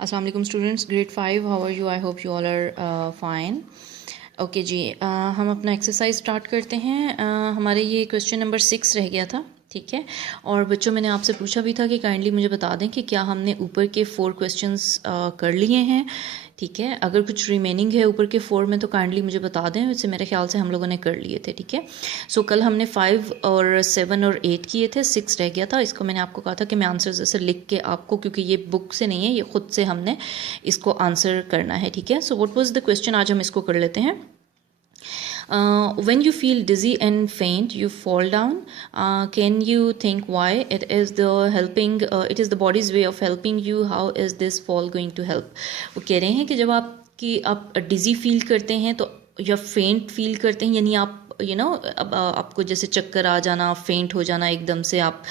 अस्सलाम वालेकुम students, grade 5, how are you? I hope you all are fine. Okay जी, हम अपना एक्सरसाइज स्टार्ट करते हैं। हमारे ये क्वेश्चन नंबर 6 रह गया था, ठीक है। और बच्चों, मैंने आपसे पूछा भी था कि काइंडली मुझे बता दें कि क्या हमने ऊपर के 4 क्वेश्चंस कर लिए हैं, ठीक है। अगर कुछ रिमेनिंग है ऊपर के 4 में तो काइंडली मुझे बता दें, वैसे मेरे ख्याल से हम लोगों ने कर लिए थे, ठीक है। सो कल हमने 5 और 7 और 8 किए थे, 6 रह गया था। इसको मैंने आपको कहा था कि मैं आंसर जैसे लिख के आपको, क्योंकि ये बुक से नहीं है, ये खुद से हमने इसको आंसर करना है, ठीक है। So what was the question, आज हम इसको कर लेते हैं। When you feel dizzy and faint, you fall down. Can you think why? It is the body's way of helping you. How is this fall going to help? वो कह रहे हैं कि जब आप डिजी फील करते हैं तो, या फेंट फील करते हैं, यानी आप अब आपको जैसे चक्कर आ जाना, फेंट हो जाना, एकदम से आप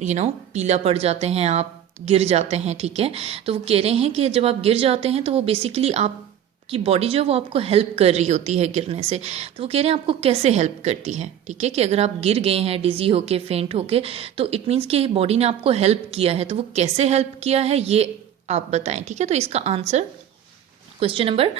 पीला पड़ जाते हैं, आप गिर जाते हैं, ठीक है। तो वो कह रहे हैं कि जब आप गिर जाते हैं तो वो बेसिकली आपकी बॉडी जो है वो आपको हेल्प कर रही होती है गिरने से। तो वो कह रहे हैं आपको कैसे हेल्प करती है, ठीक है। कि अगर आप गिर गए हैं डिजी होके, फेंट होके, तो इट मीन्स कि बॉडी ने आपको हेल्प किया है। तो वो कैसे हेल्प किया है ये आप बताएं, ठीक है। तो इसका आंसर क्वेश्चन नंबर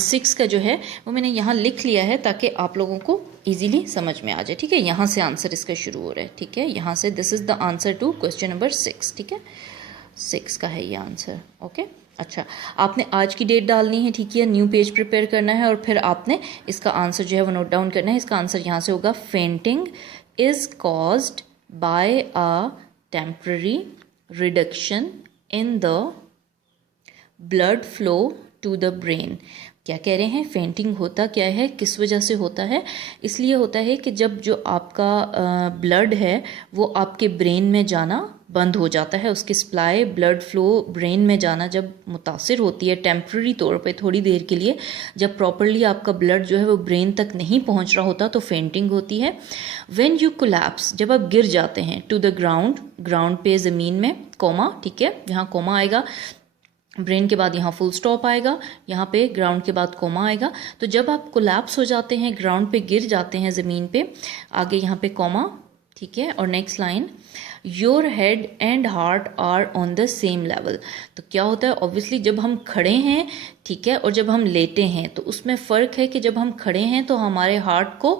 6 का जो है वो मैंने यहाँ लिख लिया है ताकि आप लोगों को इजीली समझ में आ जाए, ठीक है। यहाँ से आंसर इसका शुरू हो रहा है, ठीक है। यहाँ से this is the answer to question number 6, ठीक है। 6 का है ये आंसर, ओके। अच्छा, आपने आज की डेट डालनी है, ठीक है। न्यू पेज प्रिपेयर करना है और फिर आपने इसका आंसर जो है वो नोट डाउन करना है। इसका आंसर यहाँ से होगा, fainting is caused by a temporary reduction in the blood flow to the brain. क्या कह रहे हैं, फेंटिंग होता क्या है, किस वजह से होता है? इसलिए होता है कि जब जो आपका ब्लड है वो आपके ब्रेन में जाना बंद हो जाता है, उसकी सप्लाई, ब्लड फ्लो ब्रेन में जाना जब मुतासिर होती है टेम्प्रेरी तौर पे, थोड़ी देर के लिए, जब प्रॉपरली आपका ब्लड जो है वो ब्रेन तक नहीं पहुंच रहा होता, तो फेंटिंग होती है। व्हेन यू कोलैप्स, जब आप गिर जाते हैं, टू द ग्राउंड, ग्राउंड पे ज़मीन में, कोमा, ठीक है, यहाँ कोमा आएगा, ब्रेन के बाद यहाँ फुल स्टॉप आएगा, यहाँ पे ग्राउंड के बाद कोमा आएगा। तो जब आप कोलैप्स हो जाते हैं, ग्राउंड पे गिर जाते हैं ज़मीन पे, आगे यहाँ पे कोमा, ठीक है। और next line, your head and heart are on the same level. तो क्या होता है, ऑब्वियसली जब हम खड़े हैं, ठीक है, और जब हम लेटे हैं तो उसमें फ़र्क है कि जब हम खड़े हैं तो हमारे हार्ट को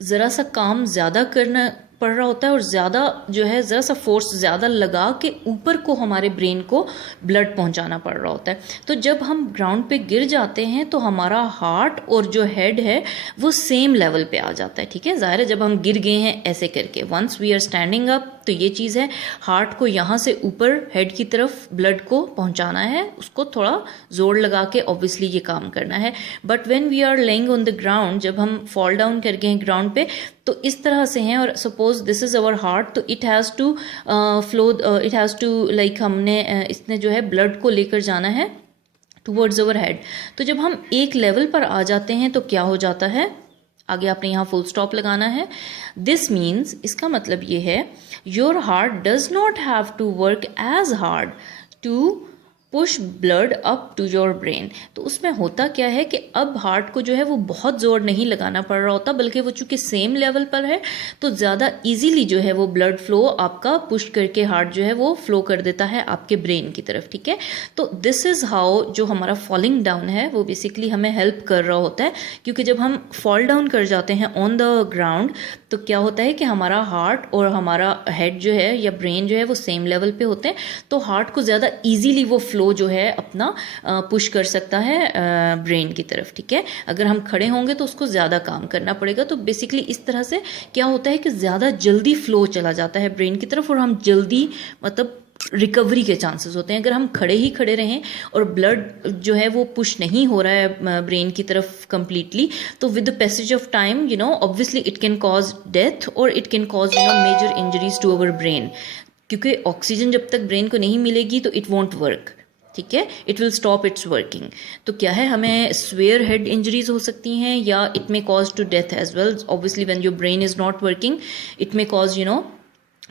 ज़रा सा काम ज़्यादा करना पड़ रहा होता है और ज़्यादा जो है ज़रा सा फोर्स ज़्यादा लगा के ऊपर को हमारे ब्रेन को ब्लड पहुंचाना पड़ रहा होता है। तो जब हम ग्राउंड पे गिर जाते हैं तो हमारा हार्ट और जो हेड है वो सेम लेवल पे आ जाता है, ठीक है। ज़ाहिर है जब हम गिर गए हैं ऐसे करके, once we are standing up, तो ये चीज़ है, हार्ट को यहाँ से ऊपर हेड की तरफ ब्लड को पहुँचाना है, उसको थोड़ा जोर लगा के ऑब्वियसली ये काम करना है। But when we are lying on the ground, जब हम फॉल डाउन कर गए हैं ग्राउंड पे, तो इस तरह से हैं, और suppose this is our heart, तो it has to flow, it has to like, हमने इसने जो है ब्लड को लेकर जाना है टूवर्ड्स अवर हेड। तो जब हम एक लेवल पर आ जाते हैं तो क्या हो जाता है, आगे आपने यहाँ फुल स्टॉप लगाना है। दिस मीन्स, इसका मतलब ये है, your heart does not have to work as hard to push blood up to your brain. तो उसमें होता क्या है कि अब हार्ट को जो है वो बहुत जोर नहीं लगाना पड़ रहा होता, बल्कि वो चूंकि सेम लेवल पर है तो ज़्यादा इजीली जो है वो ब्लड फ्लो आपका पुश करके हार्ट जो है वो फ्लो कर देता है आपके ब्रेन की तरफ, ठीक है। तो दिस इज़ हाउ जो हमारा फॉलिंग डाउन है वो बेसिकली हमें हेल्प कर रहा होता है, क्योंकि जब हम फॉल डाउन कर जाते हैं ऑन द ग्राउंड तो क्या होता है कि हमारा हार्ट और हमारा हेड जो है या ब्रेन जो है वो सेम लेवल पे होते हैं, तो हार्ट को ज़्यादा ईजीली वो फ्लो जो है अपना पुश कर सकता है ब्रेन की तरफ, ठीक है। अगर हम खड़े होंगे तो उसको ज़्यादा काम करना पड़ेगा। तो बेसिकली इस तरह से क्या होता है कि ज़्यादा जल्दी फ्लो चला जाता है ब्रेन की तरफ, और हम जल्दी, मतलब रिकवरी के चांसेस होते हैं। अगर हम खड़े ही खड़े रहें और ब्लड जो है वो पुश नहीं हो रहा है ब्रेन की तरफ कंप्लीटली, तो with the passage of time obviously it can cause death, और it can cause major injuries to our brain, क्योंकि ऑक्सीजन जब तक ब्रेन को नहीं मिलेगी तो इट वॉन्ट वर्क, ठीक है, it will stop it's working. तो क्या है, हमें स्वेयर हेड इंजरीज हो सकती हैं, या it may cause to death as well. Obviously when your brain is not working, it may cause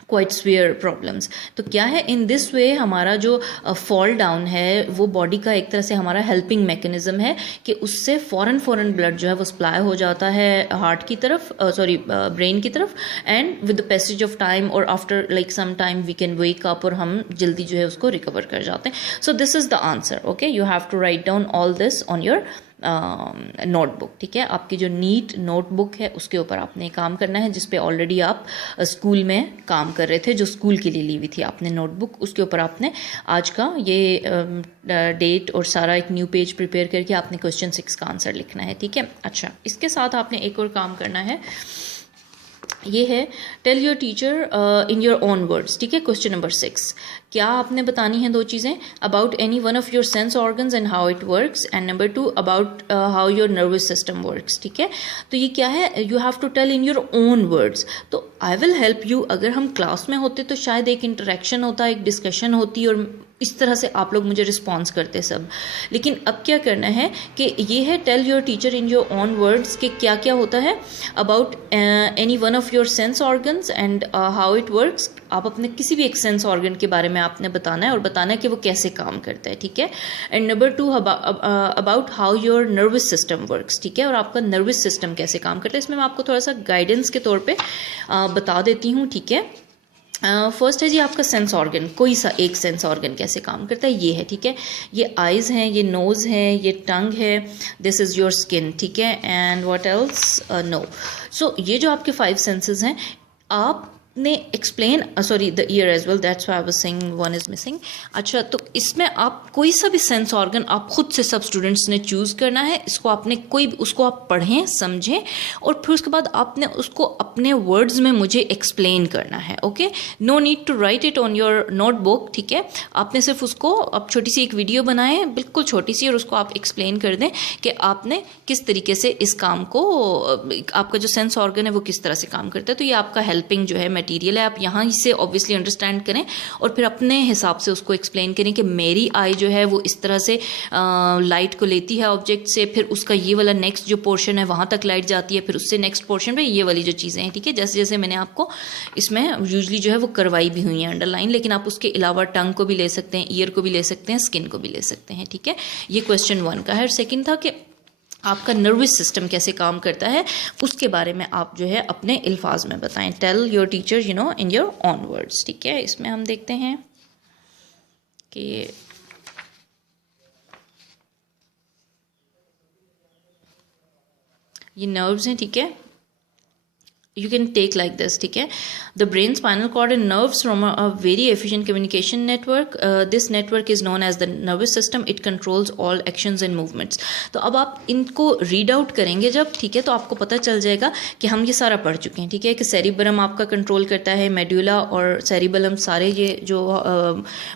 quite severe problems. तो क्या है, इन दिस वे हमारा जो फॉल डाउन है वो बॉडी का एक तरह से हमारा हेल्पिंग मैकेनिज्म है कि उससे फ़ौरन ब्लड जो है वो सप्लाई हो जाता है हार्ट की तरफ, ब्रेन की तरफ, and with the passage of time और after like some time we can wake up और हम जल्दी जो है उसको रिकवर कर जाते हैं। So this is the answer. Okay, you have to write down all this on your notebook. ठीक है, आपकी जो नीट नोटबुक है उसके ऊपर आपने काम करना है, जिस पे ऑलरेडी आप स्कूल में काम कर रहे थे, जो स्कूल के लिए ली हुई थी आपने नोटबुक, उसके ऊपर आपने आज का ये डेट और सारा एक न्यू पेज प्रिपेयर करके आपने क्वेश्चन 6 का आंसर लिखना है। ठीक है, अच्छा, इसके साथ आपने एक और काम करना है, ये है tell your teacher in your own words. ठीक है, क्वेश्चन नंबर 6, क्या आपने बतानी है दो चीज़ें, about any one of your sense organs and how it works, and number 2 about how your nervous system works. ठीक है, तो ये क्या है, you have to tell in your own words. तो आई विल हेल्प यू, अगर हम class में होते तो शायद एक इंटरेक्शन होता, एक डिस्कशन होती और इस तरह से आप लोग मुझे रिस्पॉन्स करते सब, लेकिन अब क्या करना है कि ये है tell your teacher in your own words कि क्या क्या होता है, about any one of your sense organs and how it works. आप अपने किसी भी एक सेंस ऑर्गन के बारे में आपने बताना है और बताना है कि वो कैसे काम करता है। ठीक है, and number 2 about how your nervous system works. ठीक है, और आपका नर्वस सिस्टम कैसे काम करता है, इसमें मैं आपको थोड़ा सा गाइडेंस के तौर पे बता देती हूँ। ठीक है, फर्स्ट है जी आपका सेंस ऑर्गन, कोई सा एक सेंस ऑर्गन कैसे काम करता है, ये है। ठीक है, ये आइज़ हैं, ये नोज़ है, ये टंग है, दिस इज़ योर स्किन। ठीक है, and what else, no. So ये जो आपके 5 सेंसेस हैं, आपने explain, sorry the ear as well, that's why I was saying one is missing. अच्छा, तो इसमें आप कोई सा भी सेंस ऑर्गन आप खुद से सब स्टूडेंट्स ने चूज़ करना है, इसको आपने उसको आप पढ़ें, समझें, और फिर उसके बाद आपने उसको अपने वर्ड्स में मुझे एक्सप्लेन करना है। Okay, no need to write it on your notebook. ठीक है, आपने सिर्फ उसको, आप छोटी सी एक वीडियो बनाएं, बिल्कुल छोटी सी, और उसको आप एक्सप्लेन कर दें कि आपने किस तरीके से इस काम को, आपका जो सेंस ऑर्गन है वो किस तरह से काम करता है। तो ये आपका हेल्पिंग जो है मटेरियल है, आप यहाँ से ऑब्वियसली अंडरस्टैंड करें और फिर अपने हिसाब से उसको एक्सप्लेन करें कि मेरी आई जो है वो इस तरह से लाइट को लेती है ऑब्जेक्ट से, फिर उसका ये वाला नेक्स्ट जो पोर्शन है वहाँ तक लाइट जाती है, फिर उससे नेक्स्ट पोर्शन पे ये वाली जो चीज़ें हैं। ठीक है, जैसे जैसे मैंने आपको इसमें यूजली जो है वो करवाई भी हुई है अंडरलाइन, लेकिन आप उसके अलावा टंग को भी ले सकते हैं, ईयर को भी ले सकते हैं, स्किन को भी ले सकते हैं। ठीक है, ये क्वेश्चन 1 का है। सेकेंड था कि आपका नर्वस सिस्टम कैसे काम करता है, उसके बारे में आप जो है अपने अल्फाज में बताएं, tell your teacher you know in your own words. ठीक है, इसमें हम देखते हैं कि ये नर्व्स हैं। ठीक है, you can take like this. ठीक है, the brain, spinal cord and nerves from a very efficient communication network. This network is known as the nervous system. It controls all actions and movements. तो अब आप इनको read out करेंगे जब, ठीक है, तो आपको पता चल जाएगा कि हम ये सारा पढ़ चुके हैं। ठीक है, कि सेरिब्रम आपका कंट्रोल करता है, मेडुला और सेरिबेलम, सारे ये जो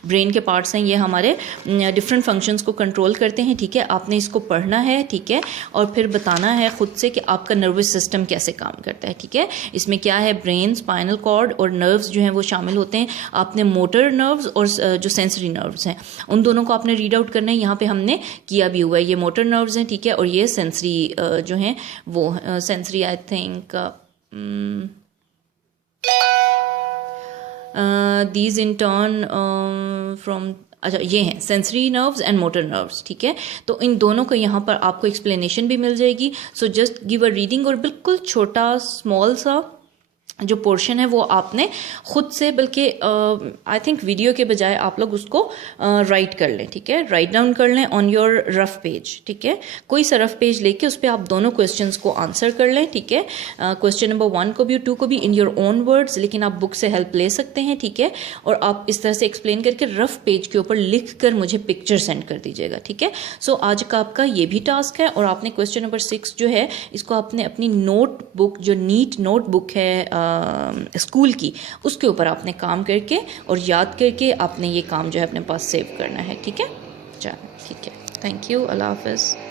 ब्रेन के पार्ट्स हैं ये हमारे डिफरेंट फंक्शंस को कंट्रोल करते हैं। ठीक है, आपने इसको पढ़ना है। ठीक है, और फिर बताना है खुद से कि आपका नर्वस सिस्टम कैसे काम करता है। ठीक है, इसमें क्या है, ब्रेन, स्पाइनल कॉर्ड और नर्व्स जो हैं वो शामिल होते हैं। आपने मोटर नर्व्स और जो सेंसरी नर्व्स हैं उन दोनों को आपने रीड आउट करना है। यहाँ पे हमने किया भी हुआ है, ये मोटर नर्व्स हैं। ठीक है, और ये सेंसरी जो हैं वो sensory I think these in turn from, अच्छा ये हैं sensory nerves and motor nerves. ठीक है, तो इन दोनों को यहाँ पर आपको एक्सप्लेनेशन भी मिल जाएगी। So just give a reading, और बिल्कुल छोटा स्मॉल सा जो पोर्शन है वो आपने खुद से, बल्कि आई थिंक वीडियो के बजाय आप लोग उसको राइट कर लें। ठीक है, राइट डाउन कर लें ऑन योर रफ पेज। ठीक है, कोई सा रफ पेज लेके उस पर आप दोनों क्वेश्चंस को आंसर कर लें। ठीक है, क्वेश्चन नंबर 1 को भी 2 को भी इन योर ओन वर्ड्स, लेकिन आप बुक से हेल्प ले सकते हैं। ठीक है, और आप इस तरह से एक्सप्लेन करके रफ पेज के ऊपर लिख कर मुझे पिक्चर सेंड कर दीजिएगा। ठीक है, सो आज का आपका ये भी टास्क है, और आपने क्वेश्चन नंबर 6 जो है इसको आपने अपनी नोटबुक, जो नीट नोटबुक है स्कूल की, उसके ऊपर आपने काम करके और याद करके आपने ये काम जो है अपने पास सेव करना है। ठीक है, चलो ठीक है, थैंक यू, अल्लाह हाफ़िज़।